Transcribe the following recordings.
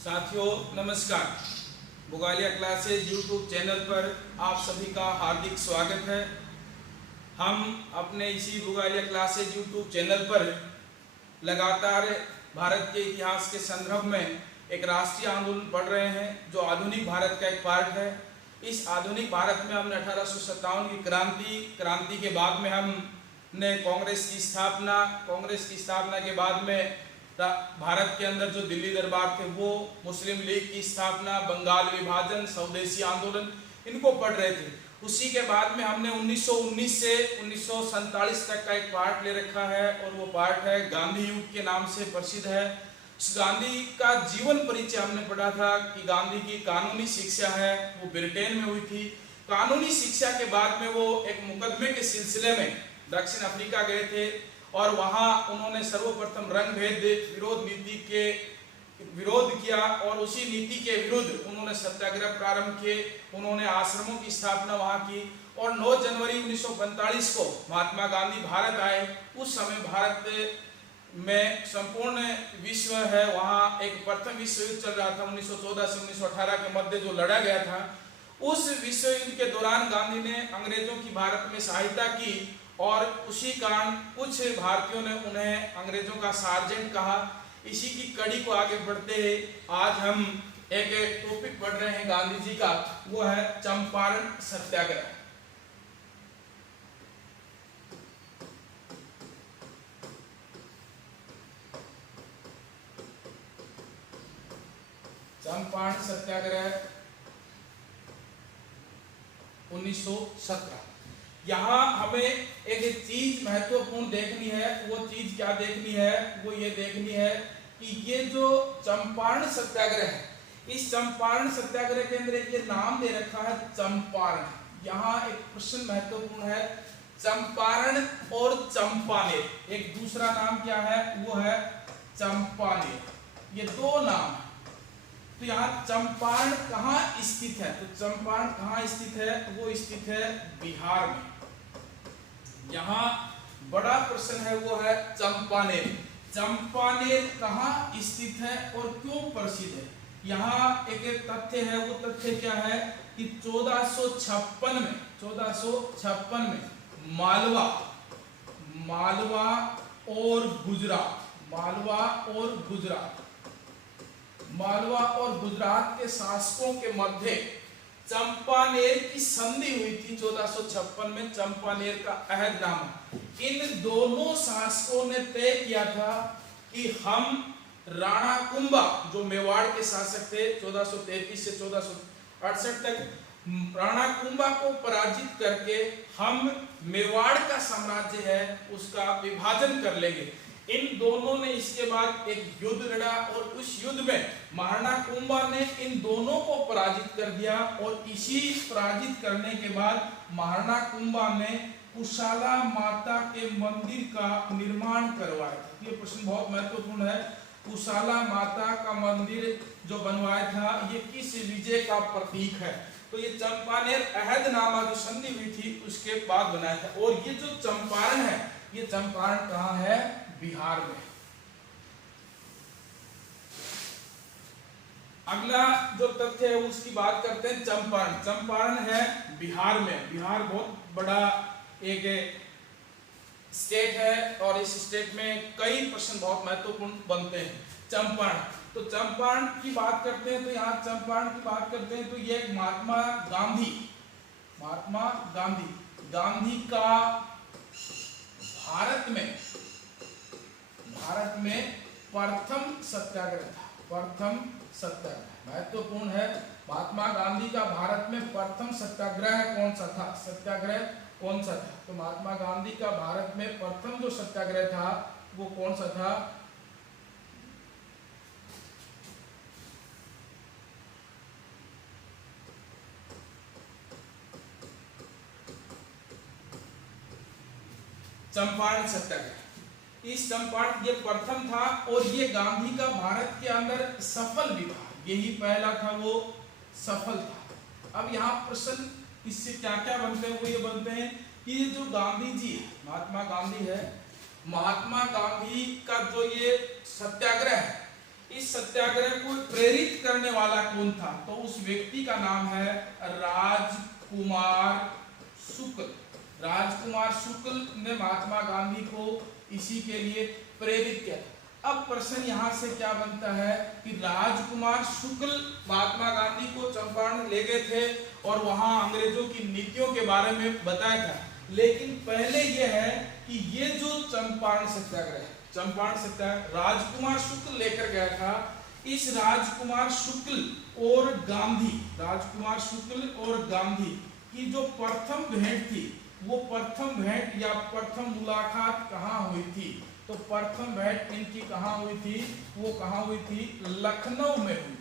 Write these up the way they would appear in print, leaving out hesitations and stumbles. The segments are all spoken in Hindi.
साथियों नमस्कार। बुगालिया क्लासेज यूट्यूब चैनल पर आप सभी का हार्दिक स्वागत है। हम अपने इसी बुगालिया क्लासेज यूट्यूब चैनल पर लगातार भारत के इतिहास के संदर्भ में एक राष्ट्रीय आंदोलन पढ़ रहे हैं जो आधुनिक भारत का एक पार्ट है। इस आधुनिक भारत में हमने 1857 की क्रांति के बाद में हमने कांग्रेस की स्थापना के बाद में भारत के अंदर जो दिल्ली दरबार थे वो, मुस्लिम लीग की स्थापना, बंगाल विभाजन, स्वदेशी आंदोलन, इनको पढ़ रहे थे। उसी के बाद में हमने 1919 से 1947 तक का एक पार्ट ले रखा है और वो पार्ट है गांधी युग के नाम से प्रसिद्ध है। उस गांधी का जीवन परिचय हमने पढ़ा था कि गांधी की कानूनी शिक्षा है वो ब्रिटेन में हुई थी। कानूनी शिक्षा के बाद में वो एक मुकदमे के सिलसिले में दक्षिण अफ्रीका गए थे और वहां उन्होंने सर्वप्रथम रंग भेद विरोध नीति के विरोध किया और उसी नीति के विरुद्ध उन्होंने सत्याग्रह प्रारंभ किए। उन्होंने आश्रमों की स्थापना वहां की और 9 जनवरी 1945 को महात्मा गांधी भारत आए। उस समय भारत में संपूर्ण विश्व है, वहां एक प्रथम विश्व युद्ध चल रहा था 1914 से 1918 के मध्य जो लड़ा गया था। उस विश्व युद्ध के दौरान गांधी ने अंग्रेजों की भारत में सहायता की और उसी कारण कुछ भारतीयों ने उन्हें अंग्रेजों का सार्जेंट कहा। इसी की कड़ी को आगे बढ़ते हुए आज हम एक टॉपिक पढ़ रहे हैं गांधी जी का, वो है चंपारण सत्याग्रह। चंपारण सत्याग्रह 1917। यहाँ हमें एक चीज महत्वपूर्ण देखनी है। वो चीज क्या देखनी है? वो ये देखनी है कि ये जो चंपारण सत्याग्रह है, इस चंपारण सत्याग्रह के अंदर एक ये नाम दे रखा है चंपारण। यहाँ एक प्रश्न महत्वपूर्ण है, चंपारण और चंपानेर एक दूसरा नाम क्या है? वो है चंपानेर। ये दो नाम है। तो यहाँ चंपारण कहाँ स्थित है? तो चंपारण कहाँ स्थित है? वो स्थित है बिहार में। यहाँ बड़ा प्रश्न है वो है चंपानेर। चंपानेर कहाँ स्थित है और क्यों प्रसिद्ध है? यहाँ एक तथ्य है, वो तथ्य क्या है कि 1456 में मालवा और गुजरात के शासकों के मध्य चंपानेर की संधि हुई थी 1456 में। चंपानेर का अहदनामा, इन दोनों शासकों ने तय किया था कि हम राणा कुंभा जो मेवाड़ के शासक थे 1433 से 1468 तक, राणा कुंभा को पराजित करके हम मेवाड़ का साम्राज्य है उसका विभाजन कर लेंगे। इन दोनों ने इसके बाद एक युद्ध लड़ा और उस युद्ध में महाराणा कुंभा ने इन दोनों को पराजित कर दिया और इसी पराजित करने के बाद महाराणा कुंभा ने कुशाला माता के मंदिर का निर्माण करवाया था। ये प्रश्न बहुत महत्वपूर्ण है। कुशाला माता का मंदिर जो बनवाया था ये किस विजय का प्रतीक है? तो ये चंपानेर अहदनामा जो संधि हुई थी उसके बाद बनाया था। और ये जो चंपारण है, ये चंपारण कहाँ है? बिहार में। अगला जो तथ्य है उसकी बात करते हैं। चंपारण है बिहार में। बिहार बहुत बड़ा एक स्टेट है और इस स्टेट में कई प्रश्न बहुत महत्वपूर्ण बनते हैं। चंपारण, तो चंपारण की बात करते हैं तो यहाँ चंपारण की बात करते हैं तो ये एक महात्मा गांधी का भारत में प्रथम सत्याग्रह था। प्रथम सत्याग्रह महत्वपूर्ण है। महात्मा गांधी का भारत में प्रथम सत्याग्रह कौन सा था? तो महात्मा गांधी का भारत में प्रथम जो सत्याग्रह था वो कौन सा था? चंपारण सत्याग्रह। इस चंपारण ये प्रथम था और ये गांधी का भारत के अंदर सफल भी था। यही पहला था, वो सफल था। अब यहाँ प्रश्न इससे क्या क्या बनते हैं? वो ये बनते हैं कि ये जो गांधी जी महात्मा गांधी है, महात्मा गांधी का जो ये सत्याग्रह है इस सत्याग्रह को प्रेरित करने वाला कौन था? तो उस व्यक्ति का नाम है राजकुमार शुक्ल। राजकुमार शुक्ल ने महात्मा गांधी को इसी के लिए प्रेरित किया। अब प्रश्न यहाँ से क्या बनता है कि राजकुमार शुक्ल महात्मा गांधी को चंपारण ले गए थे और वहां अंग्रेजों की नीतियों के बारे में बताया था, लेकिन पहले यह है कि ये जो चंपारण सत्याग्रह, चंपारण सत्याग्रह राजकुमार शुक्ल लेकर गया था। इस राजकुमार शुक्ल और गांधी, राजकुमार शुक्ल और गांधी की जो प्रथम भेंट थी, वो प्रथम भेंट या प्रथम मुलाकात कहाँ हुई थी? तो प्रथम भेंट इनकी कहाँ हुई थी? वो कहाँ हुई थी? लखनऊ में हुई थी।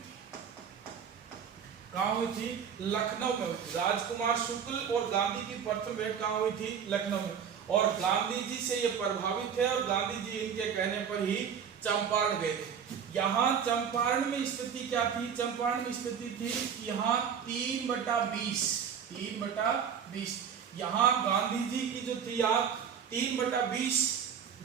कहाँ हुई थी? लखनऊ में हुई थी। राजकुमार शुक्ल और गांधी की प्रथम भेंट कहाँ हुई थी? लखनऊ में। और गांधी जी से ये प्रभावित थे और गांधी जी इनके कहने पर ही चंपारण गए थे। यहाँ चंपारण में स्थिति क्या थी? चंपारण में स्थिति थी यहाँ 3/20, 3/20। यहाँ गांधी जी की जो थी आप 3/20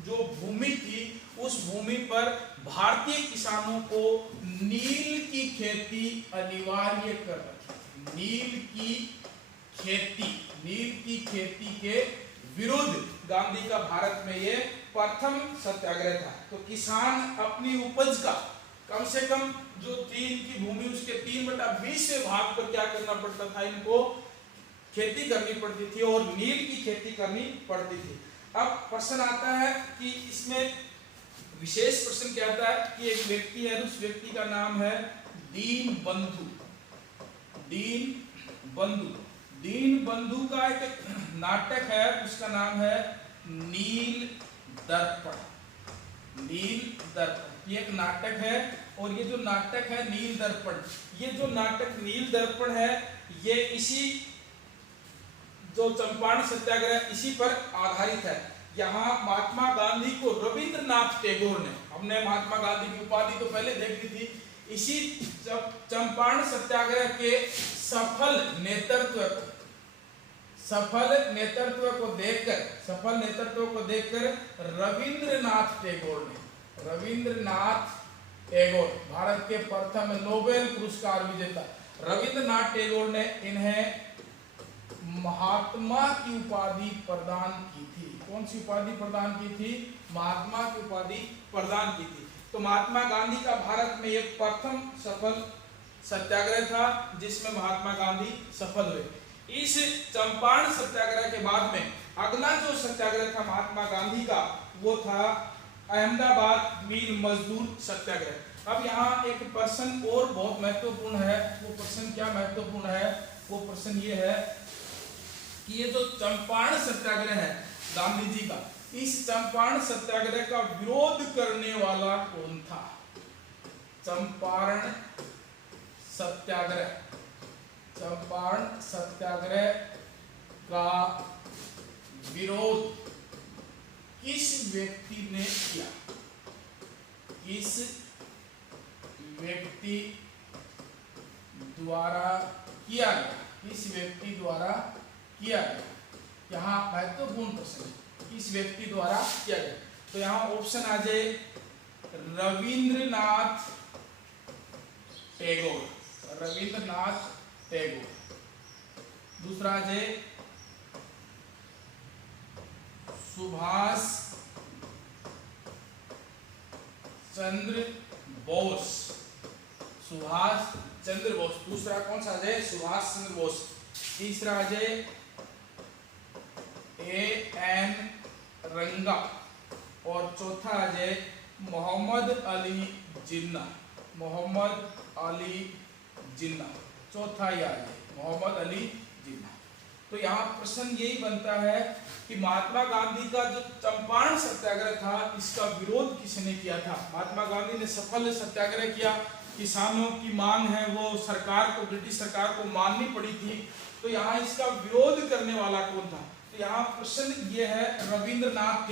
जो भूमि थी, उस भूमि पर भारतीय किसानों को नील की खेती अनिवार्य कर रखी थी। नील की खेती के विरुद्ध गांधी का भारत में ये प्रथम सत्याग्रह था। तो किसान अपनी उपज का कम से कम जो थी इनकी भूमि, उसके 3/20 भाग पर क्या करना पड़ता था? इनको खेती करनी पड़ती थी और नील की खेती करनी पड़ती थी। अब प्रश्न आता है कि इसमें विशेष प्रश्न क्या आता है कि एक व्यक्ति है, उस व्यक्ति का नाम है दीनबंधु। दीनबंधु का एक नाटक है, उसका नाम है नील दर्पण। ये एक नाटक है और ये जो नाटक है नील दर्पण, ये जो नाटक नील दर्पण है, ये इसी जो चंपारण सत्याग्रह इसी पर आधारित है। यहाँ महात्मा गांधी को रविंद्रनाथ टैगोर ने, हमने महात्मा गांधी की उपाधि तो पहले देख ली थी, इसी चंपारण सत्याग्रह के सफल नेतृत्व को देखकर रविंद्रनाथ टैगोर भारत के प्रथम नोबेल पुरस्कार विजेता रविंद्रनाथ टैगोर ने इन्हें महात्मा की उपाधि प्रदान की थी। कौन सी उपाधि प्रदान की थी? महात्मा की उपाधि प्रदान की थी। तो महात्मा गांधी का भारत में एक प्रथम सफल सत्याग्रह था जिसमें महात्मा गांधी सफल हुए। इस चंपारण सत्याग्रह के बाद में अगला जो सत्याग्रह था महात्मा गांधी का, वो था अहमदाबाद मिल मजदूर सत्याग्रह। अब यहाँ एक प्रश्न और बहुत महत्वपूर्ण है। वो प्रश्न क्या महत्वपूर्ण है? वो प्रश्न ये है कि ये जो चंपारण सत्याग्रह है गांधी जी का, इस चंपारण सत्याग्रह का विरोध करने वाला कौन था? चंपारण सत्याग्रह का विरोध किस व्यक्ति ने किया? किस व्यक्ति द्वारा किया गया? किस व्यक्ति द्वारा किया गया? यहाँ महत्वपूर्ण प्रश्न है, किस व्यक्ति द्वारा किया गया? तो यहाँ ऑप्शन आ जाए रविंद्रनाथ टैगोर। दूसरा आ जाए सुभाष चंद्र बोस। दूसरा कौन सा आ जाए? सुभाष चंद्र बोस। तीसरा आ जाए A.N. रंगा और चौथा आ जाए मोहम्मद अली जिन्ना। चौथा ही आ जाए मोहम्मद अली जिन्ना। तो यहाँ प्रश्न यही बनता है कि महात्मा गांधी का जो चंपारण सत्याग्रह था, इसका विरोध किसने किया था? महात्मा गांधी ने सफल सत्याग्रह किया, किसानों की मांग है वो सरकार को, ब्रिटिश सरकार को माननी पड़ी थी। तो यहाँ इसका विरोध करने वाला कौन था? तो यहाँ प्रश्न ये है रविंद्रनाथ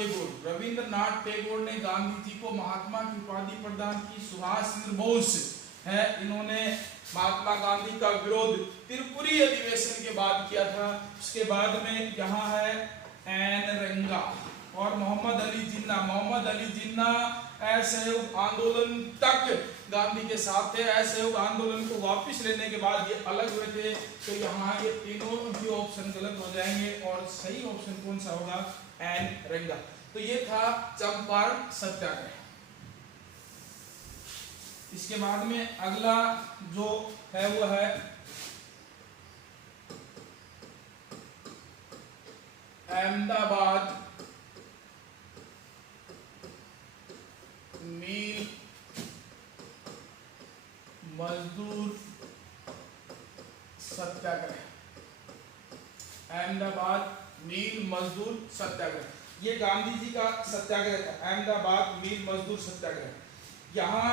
टैगोर ने गांधी जी को महात्मा की उपाधि प्रदान की। सुभाष चंद्र बोस है, इन्होंने महात्मा गांधी का विरोध त्रिपुरी अधिवेशन के बाद किया था। उसके बाद में यहाँ है एन और मोहम्मद अली जिन्ना असहयोग आंदोलन तक गांधी के साथ थे। असहयोग आंदोलन को वापस लेने के बाद ये अलग हुए थे। तो यहाँ ये तीनों भी ऑप्शन गलत हो जाएंगे और सही ऑप्शन कौन सा होगा, एन रंगा। तो ये था चंपारण सत्याग्रह। इसके बाद में अगला जो है वो है अहमदाबाद मील मजदूर सत्याग्रह। अहमदाबाद मील मजदूर सत्याग्रह ये गांधी जी का सत्याग्रह था, अहमदाबाद मील मजदूर सत्याग्रह। यहाँ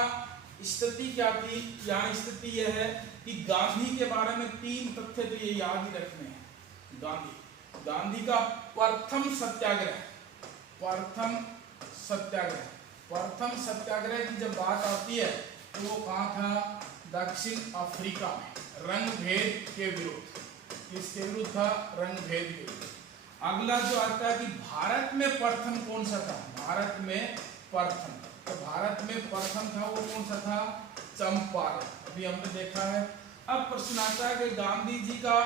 स्थिति क्या थी, यहाँ स्थिति यह है कि गांधी के बारे में 3 तथ्य तो ये याद ही रखने हैं। गांधी का प्रथम सत्याग्रह की जब बात आती है तो वो कहाँ था, दक्षिण अफ्रीका में, रंग भेद के विरुद्ध। किसके विरुद्ध था, रंग भेद के विरुद्ध। अगला जो आता है कि भारत में प्रथम कौन सा था, भारत में प्रथम, तो भारत में प्रथम था वो कौन सा था, चंपारण, अभी हमने देखा है। अब प्रश्न आता है कि गांधी जी का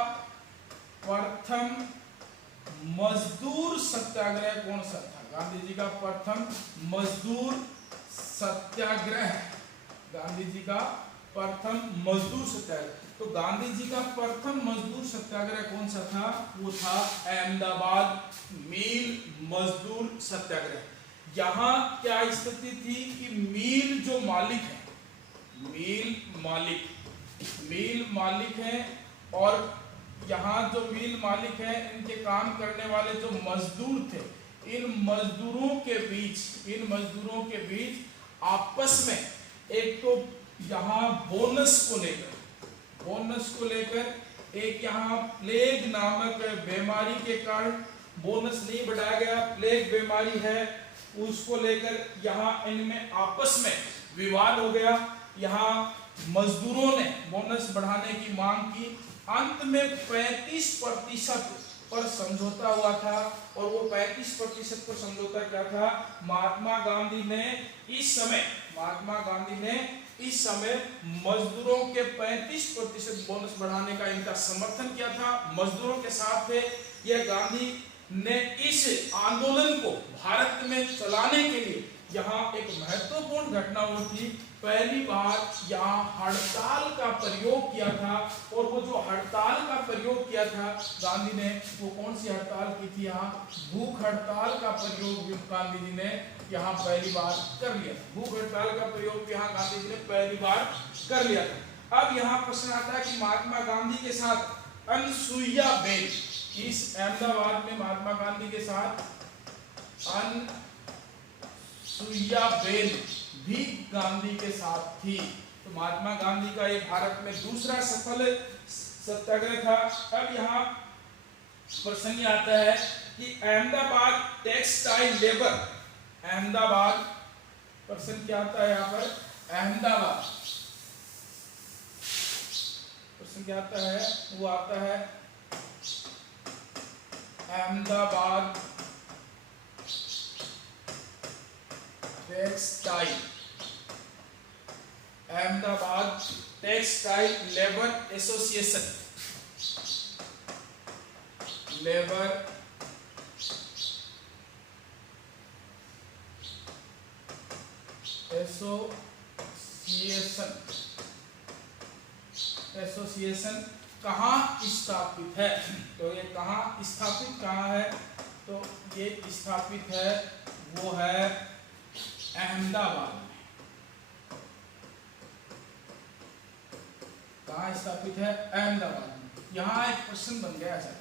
प्रथम मजदूर सत्याग्रह कौन सा था, गांधी जी का प्रथम मजदूर सत्याग्रह, गांधी जी का प्रथम मजदूर सत्याग्रह। तो गांधी जी का प्रथम मजदूर सत्याग्रह कौन सा था, वो था अहमदाबाद मील मजदूर सत्याग्रह। यहाँ क्या स्थिति थी कि मील जो मालिक है, मील मालिक है और यहाँ जो मील मालिक है इनके काम करने वाले जो मजदूर थे, इन मजदूरों के बीच आपस में एक तो यहाँ बोनस को लेकर एक यहाँ प्लेग नामक बीमारी के कारण बोनस नहीं बढ़ाया गया, प्लेग बीमारी है उसको लेकर यहाँ इनमें आपस में विवाद हो गया। यहाँ मजदूरों ने बोनस बढ़ाने की मांग की, अंत में 35% पर समझौता हुआ था। और वो 35% पर समझौता क्या था, महात्मा गांधी ने इस समय मजदूरों के 35% बोनस बढ़ाने का इनका समर्थन किया था, मजदूरों के साथ थे। यह गांधी ने इस आंदोलन को भारत में चलाने के लिए यहाँ एक महत्वपूर्ण घटना हुई थी। पहली बार यहाँ हड़ताल का प्रयोग किया था और वो जो हड़ताल का प्रयोग किया था गांधी ने, वो कौन सी हड़ताल की थी, यहाँ भूख हड़ताल का प्रयोग गांधी जी ने यहाँ पहली बार कर लिया था। भूख हड़ताल का प्रयोग यहाँ गांधी जी ने पहली बार कर लिया था। अब यहाँ प्रश्न आता है कि महात्मा गांधी के साथ अनसुईया बेन, इस अहमदाबाद में महात्मा गांधी के साथ अनसुईया बेन भी गांधी के साथ थी। तो महात्मा गांधी का ये भारत में दूसरा सफल सत्याग्रह था। अब यहाँ प्रश्न आता है कि अहमदाबाद टेक्सटाइल लेबर, अहमदाबाद, प्रश्न क्या आता है यहाँ पर, अहमदाबाद, प्रश्न क्या आता है, वो आता है Ahmedabad textile, Ahmedabad textile labour association, labour association कहाँ स्थापित है, तो ये कहाँ स्थापित कहाँ है, तो ये स्थापित है वो है अहमदाबाद में। कहाँ स्थापित है, अहमदाबाद में। यहाँ एक प्रश्न बन गया है,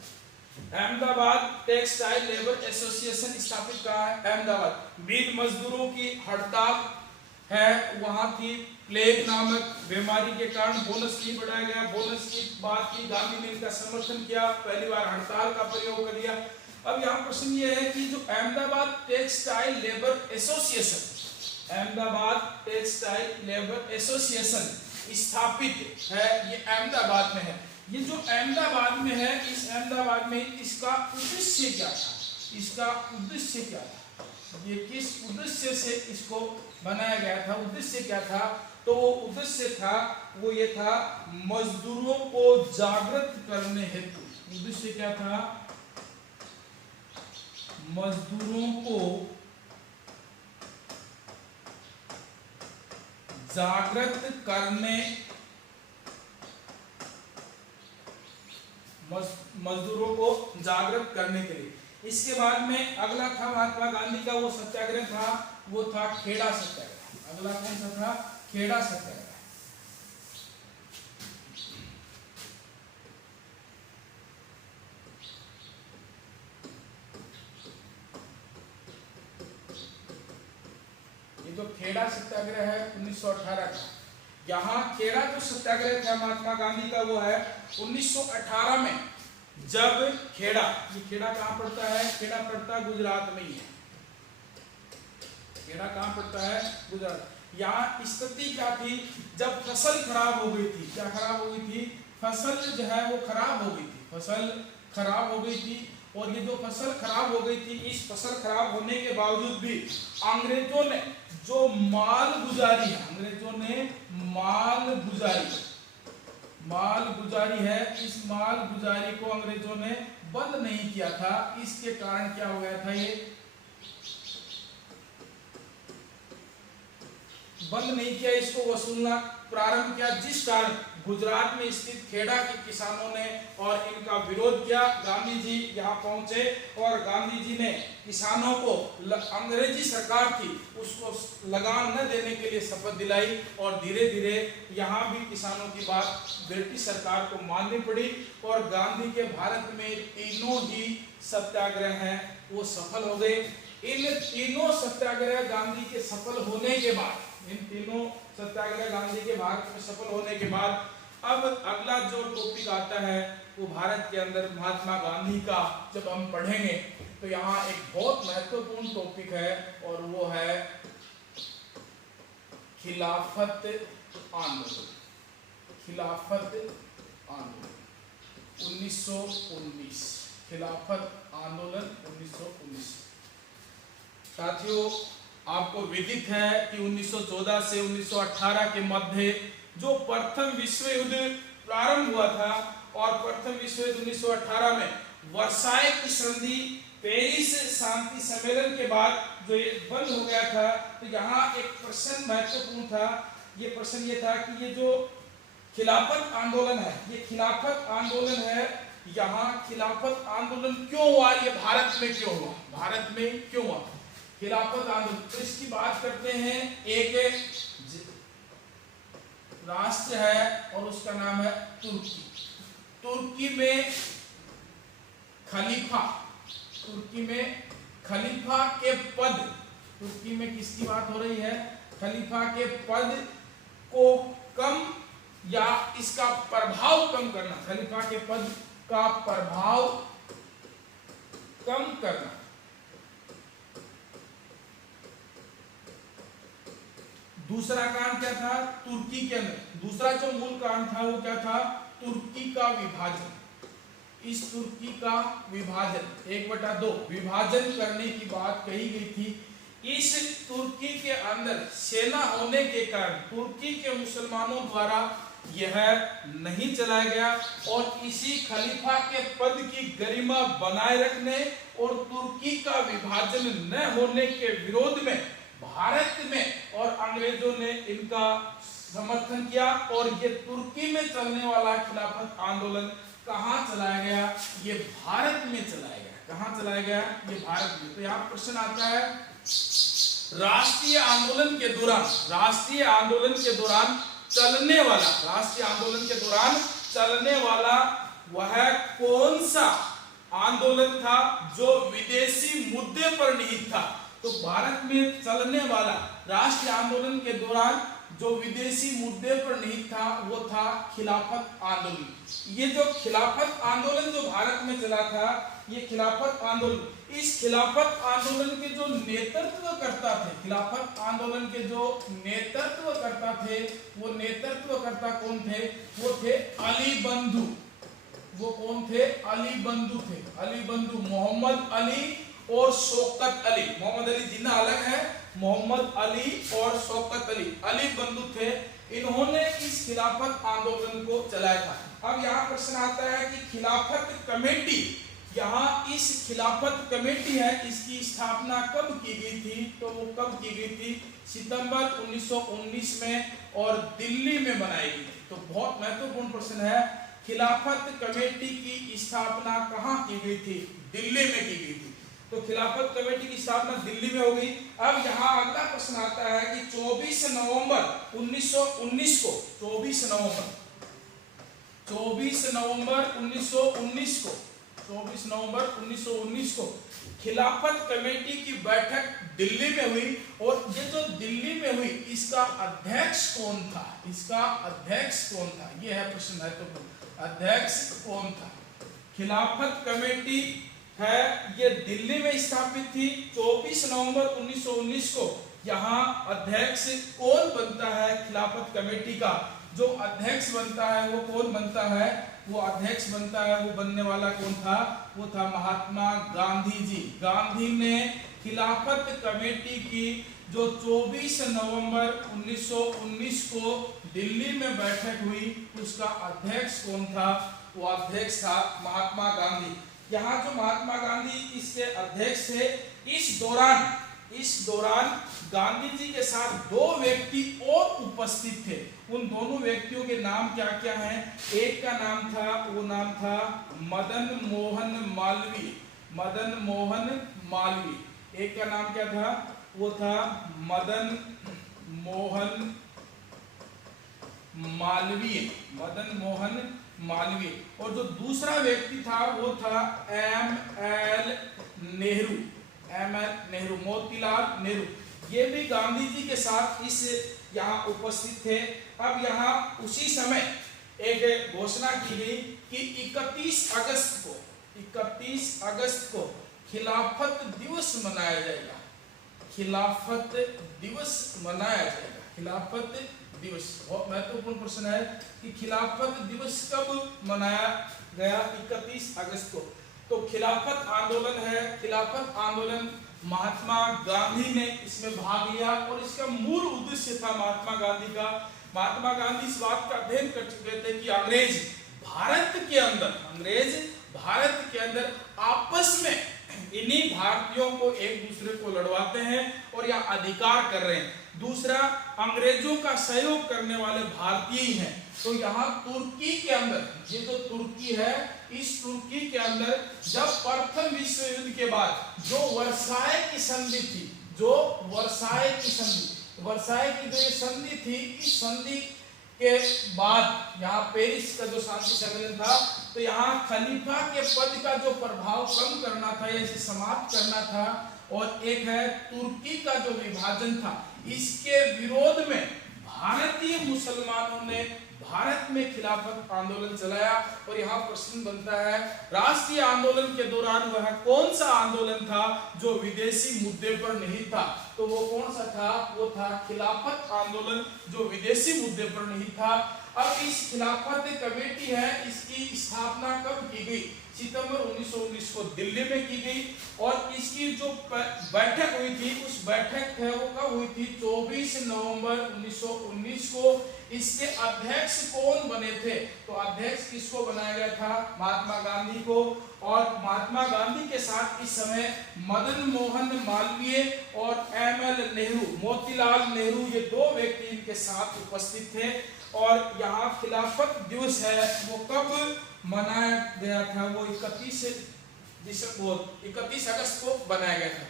अहमदाबाद टेक्सटाइल लेबर एसोसिएशन स्थापित कहाँ है, अहमदाबाद। मील मजदूरों की हड़ताल है वहां थी, प्लेग नामक बीमारी के कारण बोनस नहीं बढ़ाया गया, बोनस की बात की, गांधी ने इनका समर्थन किया, पहली बार हड़ताल का प्रयोग कर दिया। अब यहाँ प्रश्न ये है कि जो Ahmedabad textile labour association, Ahmedabad textile labour association स्थापित है, ये अहमदाबाद में है। ये जो अहमदाबाद में है, इस अहमदाबाद में इसका उद्देश्य क्या था, इसका उद्देश्य क्या था, ये किस उद्देश्य से इसको बनाया गया था, उद्देश्य क्या था? तो वो उद्देश्य था, वो ये था मजदूरों को जागृत करने हेतु। उद्देश्य क्या था? मजदूरों को जागृत करने, मजदूरों को जागृत करने के लिए। इसके बाद में अगला था महात्मा गांधी का वो सत्याग्रह था, वो था खेड़ा सत्याग्रह। अगला कौन सा था? खेड़ा सत्याग्रह। ये जो खेड़ा सत्याग्रह है 1918 का, यहाँ खेड़ा जो सत्याग्रह था महात्मा गांधी का वो है 1918 में, जब खेड़ा, ये खेड़ा कहाँ पड़ता है? खेड़ा पड़ता है गुजरात में ही है। खेड़ा कहाँ पड़ता है? गुजरात। यहाँ स्थिति क्या थी? जब फसल खराब हो गई थी, क्या खराब हो गई थी? फसल जो है वो खराब हो गई थी, फसल खराब हो गई थी। और ये जो फसल खराब हो गई थी, इस फसल खराब होने के बावजूद भी अंग्रेजों ने जो माल गुजारी है, अंग्रेजों ने माल गुजारी है, इस माल गुजारी को अंग्रेजों ने बंद नहीं किया था। इसके कारण क्या हो गया था? ये बंद नहीं किया, इसको वसूलना प्रारंभ किया, जिस कारण गुजरात में स्थित खेड़ा के किसानों ने और इनका विरोध किया। गांधी जी यहाँ पहुंचे और गांधी जी ने किसानों को, अंग्रेजी सरकार थी उसको लगान न देने के लिए शपथ दिलाई, और धीरे धीरे यहाँ भी किसानों की बात ब्रिटिश सरकार को माननी पड़ी, और गांधी के भारत में तीनों ही सत्याग्रह हैं वो सफल हो गए। इन तीनों सत्याग्रह गांधी के सफल होने के बाद, इन तीनों सत्याग्रह गांधी के भारत में सफल होने के बाद, अब अगला जो टॉपिक आता है वो भारत के अंदर महात्मा गांधी का जब हम पढ़ेंगे तो यहाँ एक बहुत महत्वपूर्ण टॉपिक है, और वो है खिलाफत आंदोलन। खिलाफत आंदोलन 1919, खिलाफत आंदोलन 1919। साथियों, आपको विदित है कि 1914 से 1918 के मध्य जो प्रथम विश्व युद्ध प्रारंभ हुआ था, और प्रथम विश्व युद्ध 1918 में वर्साय की संधि, पेरिस शांति सम्मेलन के बाद जो ये बंद हो गया था। तो यहाँ एक प्रश्न महत्वपूर्ण था, ये प्रश्न ये था कि ये जो खिलाफत आंदोलन है, ये खिलाफत आंदोलन है, यहाँ खिलाफत आंदोलन क्यों हुआ? ये भारत में क्यों हुआ? भारत में क्यों हुआ खिलाफत आंदोलन? तो इसकी बात करते हैं। एक राष्ट्र है और उसका नाम है तुर्की। तुर्की में खलीफा, तुर्की में खलीफा के पद, तुर्की में किसकी बात हो रही है? खलीफा के पद को कम या इसका प्रभाव कम करना, खलीफा के पद का प्रभाव कम करना। दूसरा कारण क्या था? तुर्की के अंदर दूसरा जो मूल कारण था वो क्या था? तुर्की का विभाजन। इस तुर्की का विभाजन 1/2 विभाजन करने की बात कही गई थी। इस तुर्की के अंदर सेना होने के कारण तुर्की के मुसलमानों द्वारा यह नहीं चलाया गया, और इसी खलीफा के पद की गरिमा बनाए रखने और तुर्की का विभाजन न होने के विरोध में भारत में और अंग्रेजों ने इनका समर्थन किया, और ये तुर्की में चलने वाला खिलाफत आंदोलन कहाँ चलाया गया? ये भारत में चलाया गया। कहाँ चलाया गया? ये भारत में। तो यहाँ प्रश्न आता है, राष्ट्रीय आंदोलन के दौरान, राष्ट्रीय आंदोलन के दौरान चलने वाला, राष्ट्रीय आंदोलन के दौरान चलने वाला वह कौन सा आंदोलन था जो विदेशी मुद्दे पर निहित था? तो भारत में चलने वाला राष्ट्रीय आंदोलन के दौरान जो विदेशी मुद्दे पर निहित था वो था खिलाफत आंदोलन। ये जो खिलाफत आंदोलन जो भारत में चला था, ये खिलाफत आंदोलन, इस खिलाफत आंदोलन के जो नेतृत्व करता थे, खिलाफत आंदोलन के जो नेतृत्व करता थे, वो नेतृत्वकर्ता कौन थे? वो थे अली बंधु। वो कौन थे? अली बंधु थे। अली बंधु, मोहम्मद अली और शौकत अली। मोहम्मद अली जिन्ना अलग है, मोहम्मद अली और शौकत अली, अली बंधु थे। इन्होंने इस खिलाफत आंदोलन को चलाया था। अब यहाँ प्रश्न आता है कि खिलाफत कमेटी, यहाँ इस खिलाफत कमेटी है, इसकी स्थापना कब की गई थी? तो वो कब की गई थी? सितंबर 1919 में और दिल्ली में बनाई गई थी। तो बहुत महत्वपूर्ण प्रश्न है, खिलाफत कमेटी की स्थापना कहाँ की गई थी? दिल्ली में की गई थी। तो खिलाफत कमेटी की स्थापना दिल्ली में हो गई। अब यहाँ अगला प्रश्न आता है कि 24 नवंबर 1919 को, 24 नवंबर 1919 को खिलाफत कमेटी की बैठक दिल्ली में हुई। और ये जो दिल्ली में हुई, इसका अध्यक्ष कौन था? इसका अध्यक्ष कौन था? ये है प्रश्न महत्वपूर्ण। अध्यक्ष कौन था? खिलाफत कमेटी है, ये दिल्ली में स्थापित थी। 24 नवंबर 1919 को यहाँ अध्यक्ष कौन बनता है खिलाफत कमेटी का? जो अध्यक्ष बनता है वो कौन बनता है? वो अध्यक्ष बनता है, वो बनने वाला कौन था? वो था महात्मा गांधी जी। गांधी ने खिलाफत कमेटी की जो 24 नवंबर 1919 को दिल्ली में बैठक हुई, उसका अध्यक्ष कौन था? वो अध्यक्ष था महात्मा गांधी। यहाँ जो महात्मा गांधी इसके अध्यक्ष थे, इस दौरान गांधी जी के साथ दो व्यक्ति और उपस्थित थे। उन दोनों व्यक्तियों के नाम क्या क्या हैं? एक का नाम था, वो नाम था मदन मोहन मालवीय। मदन मोहन मालवीय। एक का नाम क्या था? वो था मदन मोहन मालवीय। मदन मोहन मालवीय। और जो दूसरा व्यक्ति था वो था एम.एल. नेहरू। एम.एल. नेहरू, मोतीलाल नेहरू। ये भी गांधी जी के साथ इस यहाँ उपस्थित थे। अब यहाँ उसी समय एक घोषणा की गई कि 31 अगस्त को खिलाफत दिवस मनाया जाएगा। खिलाफत दिवस मनाया जाएगा। खिलाफत दिवस बहुत महत्वपूर्ण प्रश्न है कि खिलाफत दिवस कब मनाया गया? 31 अगस्त को। तो खिलाफत आंदोलन है, खिलाफत आंदोलन महात्मा गांधी ने इसमें भाग लिया। और इसका मूल उद्देश्य था महात्मा गांधी का, महात्मा गांधी इस बात का अध्ययन कर चुके थे कि अंग्रेज भारत के अंदर आपस में इन्हीं भारतीयों को एक दूसरे को लड़वाते हैं और या अधिकार कर रहे हैं। दूसरा, अंग्रेजों का सहयोग करने वाले भारतीय ही हैं। तो यहाँ तुर्की के अंदर, ये जो तुर्की है, इस तुर्की के अंदर जब प्रथम विश्व युद्ध के बाद जो वर्साय की संधि थी, वर्साय की जो ये संधि थी, इस संधि के बाद यहाँ पेरिस का जो शांति सम्मेलन था, तो यहाँ खलीफा के पद का जो प्रभाव कम करना था या इसे समाप्त करना था, और एक है तुर्की का जो विभाजन था, इसके विरोध में भारतीय मुसलमानों ने भारत में खिलाफत आंदोलन चलाया। और यहाँ प्रश्न बनता है, राष्ट्रीय आंदोलन के दौरान वह कौन सा आंदोलन था जो विदेशी मुद्दे पर नहीं था? तो वो कौन सा था? वो था खिलाफत आंदोलन जो विदेशी मुद्दे पर नहीं था। अब इस खिलाफत कमेटी है, इसकी स्थापना कब की गई? सितंबर 1919 को दिल्ली में की गई। और इसकी जो बैठक हुई थी, उस बैठक है वो कब हुई थी? 24 नवंबर 1919 को। इसके अध्यक्ष कौन बने थे? तो अध्यक्ष किसको बनाया गया था? महात्मा गांधी को। और महात्मा गांधी के साथ इस समय मदन मोहन मालवीय और एम.एल. नेहरू, मोतीलाल नेहरू, ये दो व्यक्ति इनके साथ उपस्थित थे। और यहाँ खिलाफत दिवस है वो कब मनाया गया था? वो 31 अगस्त को बनाया गया था।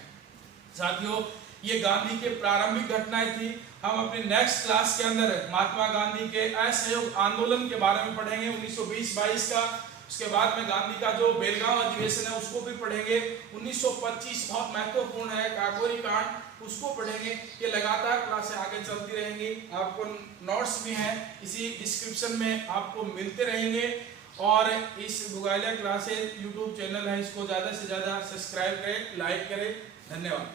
साथियों, ये गांधी के प्रारंभिक घटनाएं थी। हम अपने नेक्स्ट क्लास के अंदर महात्मा गांधी के असहयोग आंदोलन के बारे में पढ़ेंगे 1920-22 का। उसके बाद में गांधी का जो बेलगांव अधिवेशन है उसको भी पढ़ेंगे। 1925 बहुत महत्वपूर्ण है, काकोरी कांड, उसको पढ़ेंगे। ये लगातार क्लासें आगे चलती रहेंगी। आपको नोट्स भी हैं इसी डिस्क्रिप्शन में आपको मिलते रहेंगे। और इस बुगालिया क्लासेस यूट्यूब चैनल है, इसको ज़्यादा से ज़्यादा सब्सक्राइब करें, लाइक करें। धन्यवाद।